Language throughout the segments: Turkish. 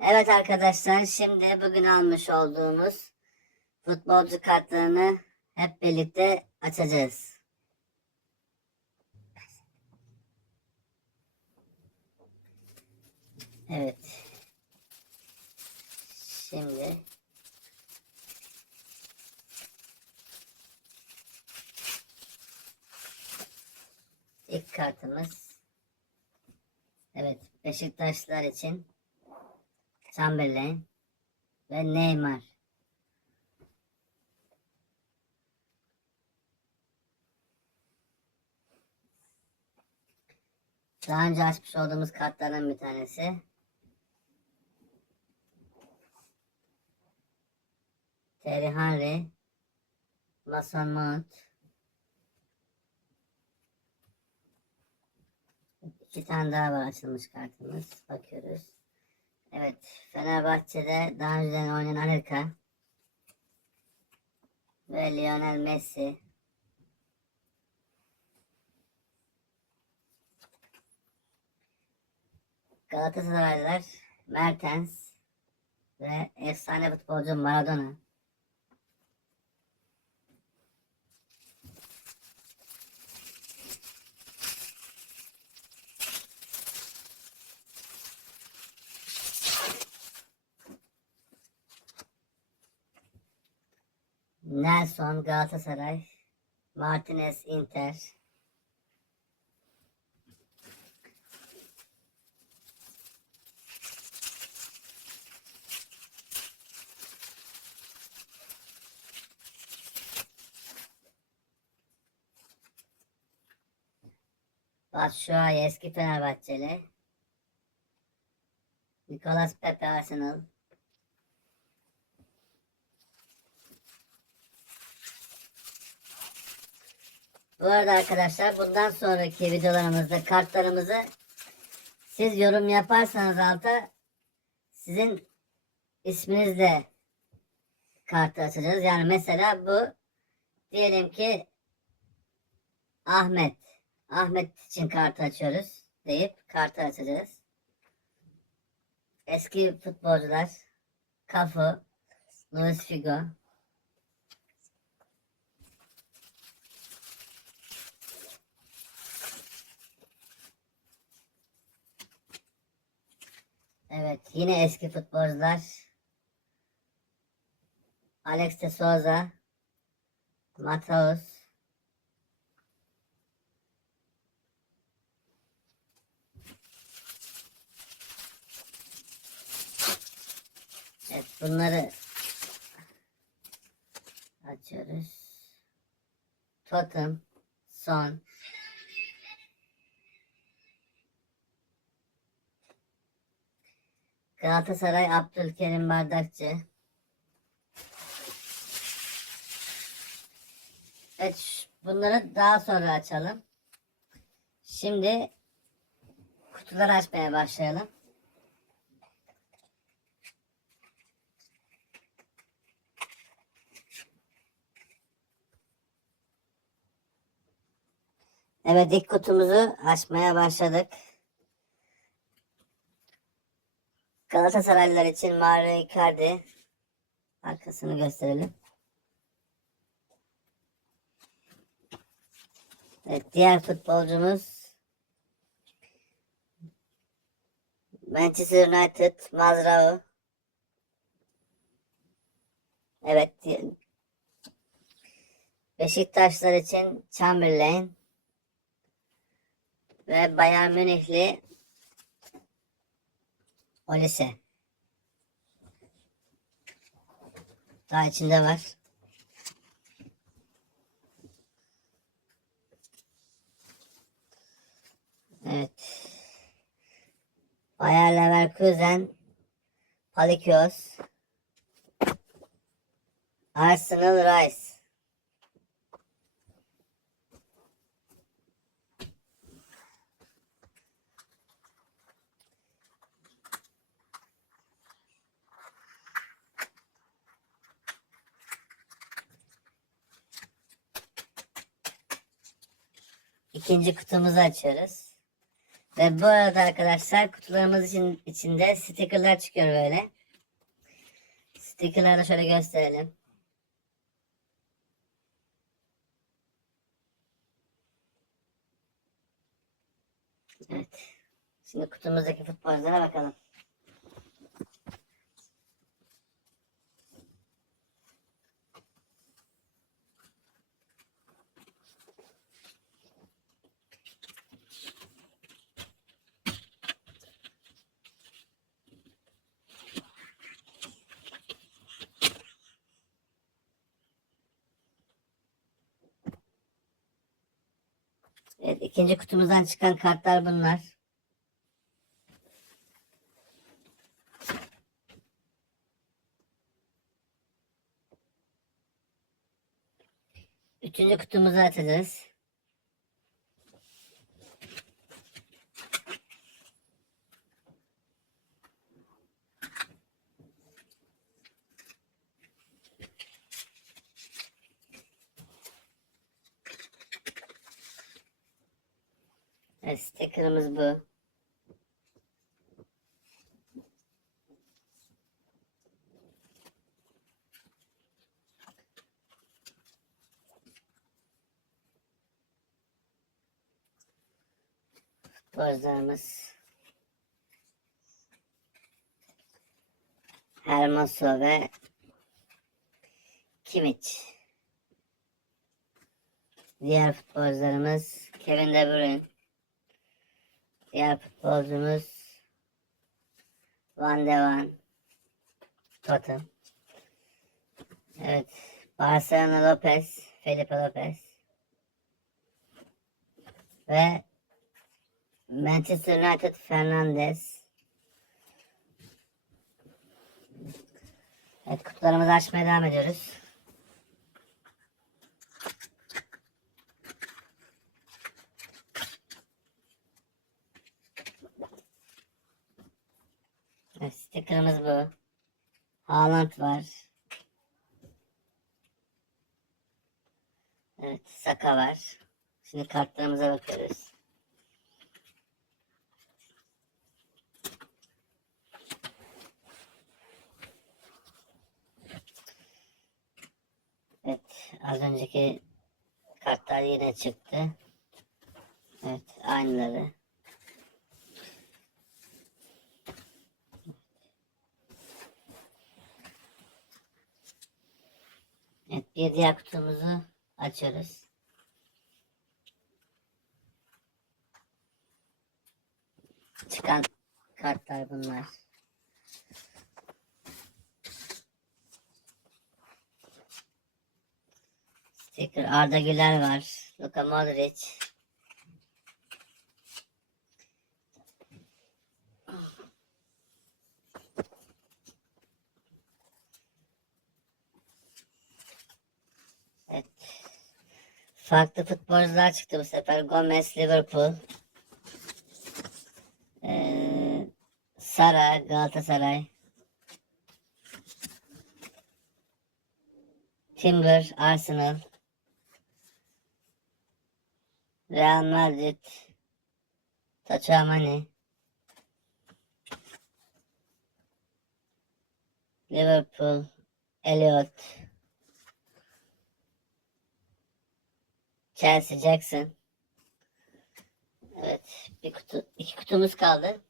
Evet arkadaşlar şimdi bugün almış olduğumuz futbolcu kartlarını hep birlikte açacağız. Evet. Şimdi ilk kartımız Evet Beşiktaşlar için Chamberlain ve Neymar. Daha önce açmış olduğumuz kartlardan bir tanesi. Terry Henry, Mason Mount. İki tane daha var açılmış kartımız. Bakıyoruz. Evet, Fenerbahçe'de daha önceden oynayan Anelka ve Lionel Messi. Galatasaraylılar Mertens ve efsane futbolcu Maradona. Nelson Galatasaray, Martinez Inter. Batshuayi eski Fenerbahçeli. Nicolas Pepe Arsenal. Bu arada arkadaşlar bundan sonraki videolarımızda kartlarımızı siz yorum yaparsanız alta sizin isminizle kartı açacağız. Yani mesela bu diyelim ki Ahmet. Ahmet için kartı açıyoruz deyip kartı açacağız. Eski futbolcular Cafu, Luis Figo, Evet, yine eski futbolcular. Alex de Souza, Mateus, Evet, bunları açıyoruz. Totem, Son, Galatasaray Abdülkerim Bardakçı. Evet bunları daha sonra açalım. Şimdi kutuları açmaya başlayalım. Evet ilk kutumuzu açmaya başladık. Galatasaraylılar için Mario Icardi. Arkasını gösterelim. Evet, diğer futbolcumuz Manchester United Mazraoui. Evet. Beşiktaşlar için Chamberlain ve Bayern Münihli Olise. Daha içinde var. Evet. Bayer Leverkusen, Palikios, Arsenal Rice. İkinci kutumuzu açıyoruz. Ve bu arada arkadaşlar kutularımız için, içinde stickerlar çıkıyor böyle. Stickerları şöyle gösterelim. Evet. Şimdi kutumuzdaki futbolculara bakalım. Evet, ikinci kutumuzdan çıkan kartlar bunlar. Üçüncü kutumuzu açacağız. Evet, stickerımız bu. Futbolcularımız Hermoso ve Kimmich. Diğer futbolcularımız Kevin De Bruyne. Diğer futbolcumuz Van de Van. Tottenham. Evet. Barcelona Lopez. Felipe Lopez. Ve Manchester United Fernandes. Evet kutularımızı açmaya devam ediyoruz. Evet, stickerımız bu. Var. Evet, Saka var. Şimdi kartlarımıza bakıyoruz. Evet, az önceki kartlar yine çıktı. Evet, aynıları. Evet, bir diğer kutumuzu açıyoruz. Çıkan kartlar bunlar. Sticker Arda Güler var. Luka Modric. Evet. Farklı futbolcular çıktı bu sefer. Gomez Liverpool. Ee, Sara Galatasaray. Timber Arsenal. Real Madrid. Tachouameni. Liverpool. Elliot. Chelsea Jackson. Evet, bir kutu, iki kutumuz kaldı.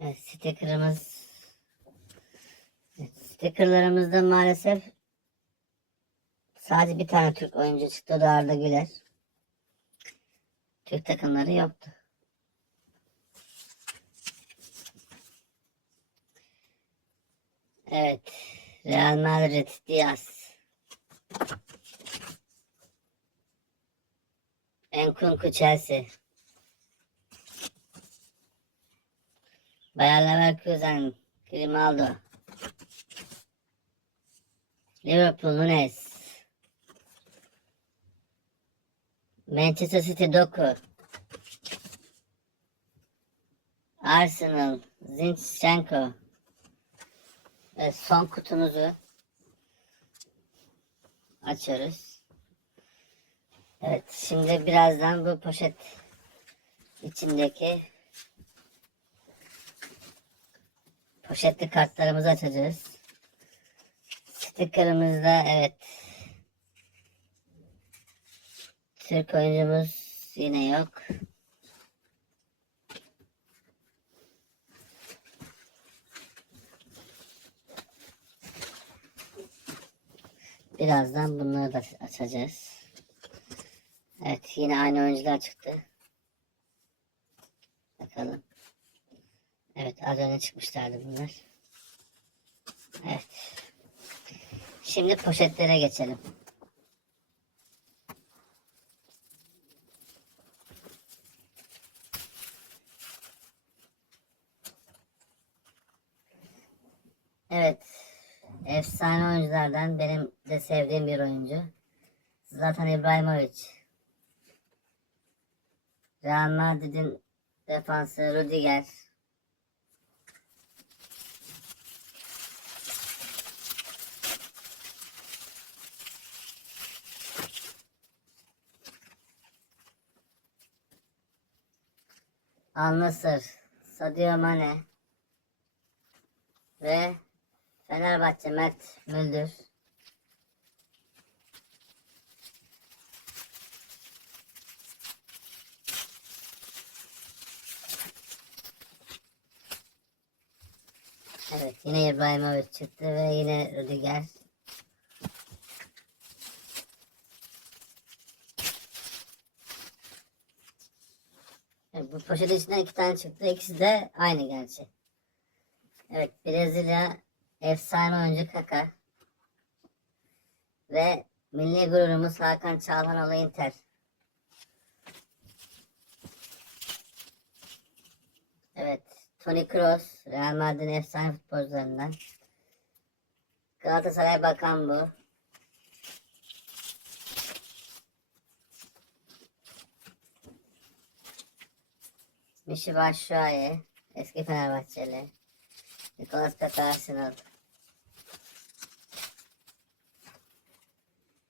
Evet, stickerımız evet, stickerlarımızda maalesef sadece bir tane Türk oyuncu çıktı. Da Arda Güler. Türk takımları yoktu. Evet. Real Madrid Diaz. Enkunku Chelsea. Bayer Leverkusen Grimaldo. Liverpool Nunes. Manchester City Doku. Arsenal Zinchenko. Evet, son kutumuzu açıyoruz. Evet şimdi birazdan bu poşet içindeki poşetli kartlarımızı açacağız. Sticker'ımızda evet Türk oyuncumuz yine yok. Birazdan bunları da açacağız. Evet yine aynı oyuncular çıktı. Bakalım. Evet az önce çıkmışlardı bunlar. Evet. Şimdi poşetlere geçelim. Evet. Efsane oyunculardan benim de sevdiğim bir oyuncu. Zlatan İbrahimovic. Real Madrid'in defansı Rudiger. Al Sadio Mane ve Fenerbahçe Mert Müldür. Evet yine İbrahimovic çıktı ve yine Rüdiger. Evet, bu poşetin içinden iki tane çıktı. İkisi de aynı gerçi. Evet Brezilya efsane oyuncu Kaka. Ve milli gururumuz Hakan Çalhanoğlu Inter. Evet Toni Kroos Real Madrid'in efsane futbolcularından. Galatasaray Bakan bu. Mişi Başşuaye eski Fenerbahçeli. Nicolas Pepe Arsenal.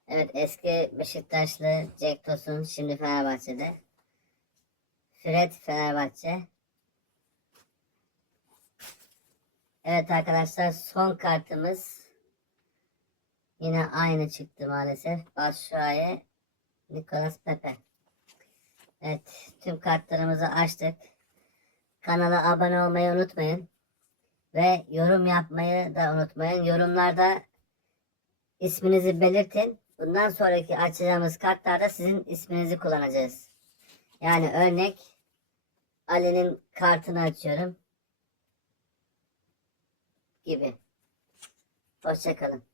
Evet eski Beşiktaşlı Jack Tosun şimdi Fenerbahçe'de. Fred Fenerbahçe. Evet arkadaşlar son kartımız yine aynı çıktı maalesef. Başşuaye Nicolas Pepe. Evet tüm kartlarımızı açtık. Kanala abone olmayı unutmayın. Ve yorum yapmayı da unutmayın. Yorumlarda isminizi belirtin. Bundan sonraki açacağımız kartlarda sizin isminizi kullanacağız. Yani örnek Ali'nin kartını açıyorum. Gibi. Hoşçakalın.